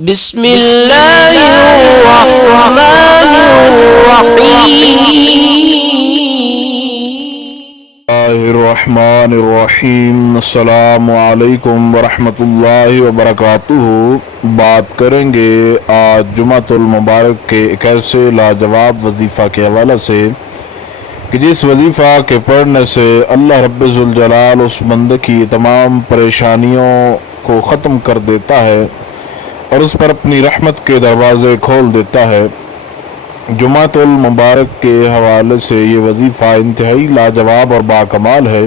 بسم اللہ الرحمن الرحیم السلام علیکم ورحمۃ اللہ وبرکاتہ۔ بات کریں گے آج جمعۃ المبارک کے ایک ایسے لاجواب وظیفہ کے حوالے سے کہ جس وظیفہ کے پڑھنے سے اللہ رب ذوالجلال اس بندے کی تمام پریشانیوں کو ختم کر دیتا ہے اور اس پر اپنی رحمت کے دروازے کھول دیتا ہے۔ جمعۃ المبارک کے حوالے سے یہ وظیفہ انتہائی لاجواب اور باکمال ہے،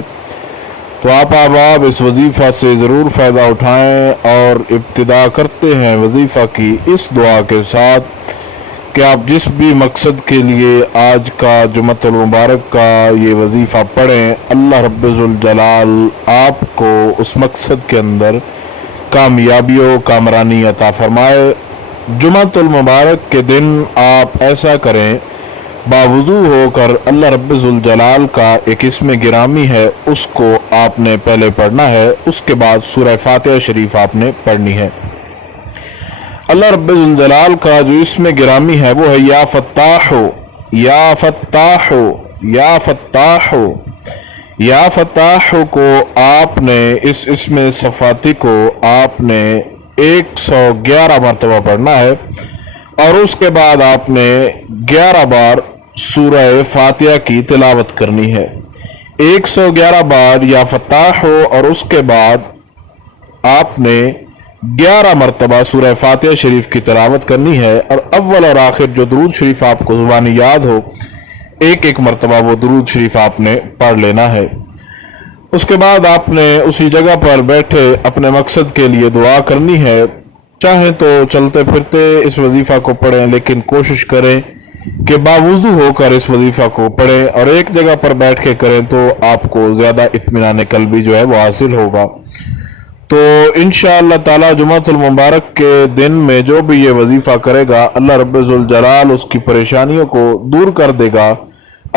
تو آپ احباب اس وظیفہ سے ضرور فائدہ اٹھائیں۔ اور ابتدا کرتے ہیں وظیفہ کی اس دعا کے ساتھ کہ آپ جس بھی مقصد کے لیے آج کا جمعۃ المبارک کا یہ وظیفہ پڑھیں، اللہ رب ذوالجلال آپ کو اس مقصد کے اندر کامیابی و کامرانی عطا فرمائے۔ جمعۃ المبارک کے دن آپ ایسا کریں، باوضو ہو کر اللہ رب ذوالجلال کا ایک اسم گرامی ہے اس کو آپ نے پہلے پڑھنا ہے، اس کے بعد سورہ فاتحہ شریف آپ نے پڑھنی ہے۔ اللہ رب ذوالجلال کا جو اسم گرامی ہے وہ ہے یا فتاح یا فتاح یا فتاح۔ یا فتاح کو آپ نے اس اسم صفاتی کو آپ نے 111 مرتبہ پڑھنا ہے، اور اس کے بعد آپ نے 11 بار سورہ فاتحہ کی تلاوت کرنی ہے۔ 111 بار یا فتاح اور اس کے بعد آپ نے 11 مرتبہ سورہ فاتحہ شریف کی تلاوت کرنی ہے، اور اول اور آخر جو درود شریف آپ کو زبانی یاد ہو ایک مرتبہ وہ درود شریف آپ نے پڑھ لینا ہے۔ اس کے بعد آپ نے اسی جگہ پر بیٹھے اپنے مقصد کے لیے دعا کرنی ہے۔ چاہیں تو چلتے پھرتے اس وظیفہ کو پڑھیں، لیکن کوشش کریں کہ باوضو ہو کر اس وظیفہ کو پڑھیں، اور ایک جگہ پر بیٹھ کے کریں تو آپ کو زیادہ اطمینان قلبی جو ہے وہ حاصل ہوگا۔ تو انشاءاللہ تعالی جمعۃ المبارک کے دن میں جو بھی یہ وظیفہ کرے گا، اللہ رب ذوالجلال اس کی پریشانیوں کو دور کر دے گا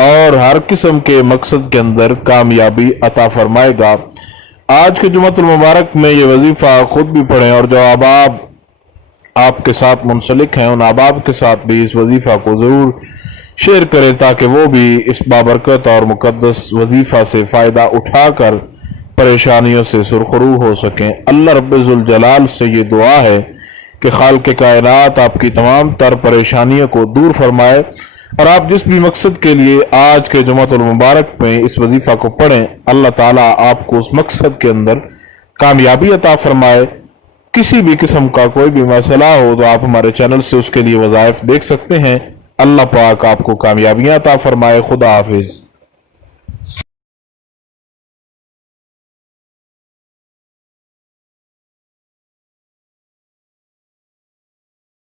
اور ہر قسم کے مقصد کے اندر کامیابی عطا فرمائے گا۔ آج کے جمعۃ المبارک میں یہ وظیفہ خود بھی پڑھیں، اور جو احباب آپ کے ساتھ منسلک ہیں ان احباب کے ساتھ بھی اس وظیفہ کو ضرور شیئر کریں، تاکہ وہ بھی اس بابرکت اور مقدس وظیفہ سے فائدہ اٹھا کر پریشانیوں سے سرخرو ہو سکیں۔ اللہ رب ذوالجلال سے یہ دعا ہے کہ خالق کائنات آپ کی تمام تر پریشانیوں کو دور فرمائے، اور آپ جس بھی مقصد کے لیے آج کے جمعۃ المبارک میں اس وظیفہ کو پڑھیں، اللہ تعالیٰ آپ کو اس مقصد کے اندر کامیابی عطا فرمائے۔ کسی بھی قسم کا کوئی بھی مسئلہ ہو تو آپ ہمارے چینل سے اس کے لیے وظائف دیکھ سکتے ہیں۔ اللہ پاک آپ کو کامیابیاں عطا فرمائے۔ خدا حافظ۔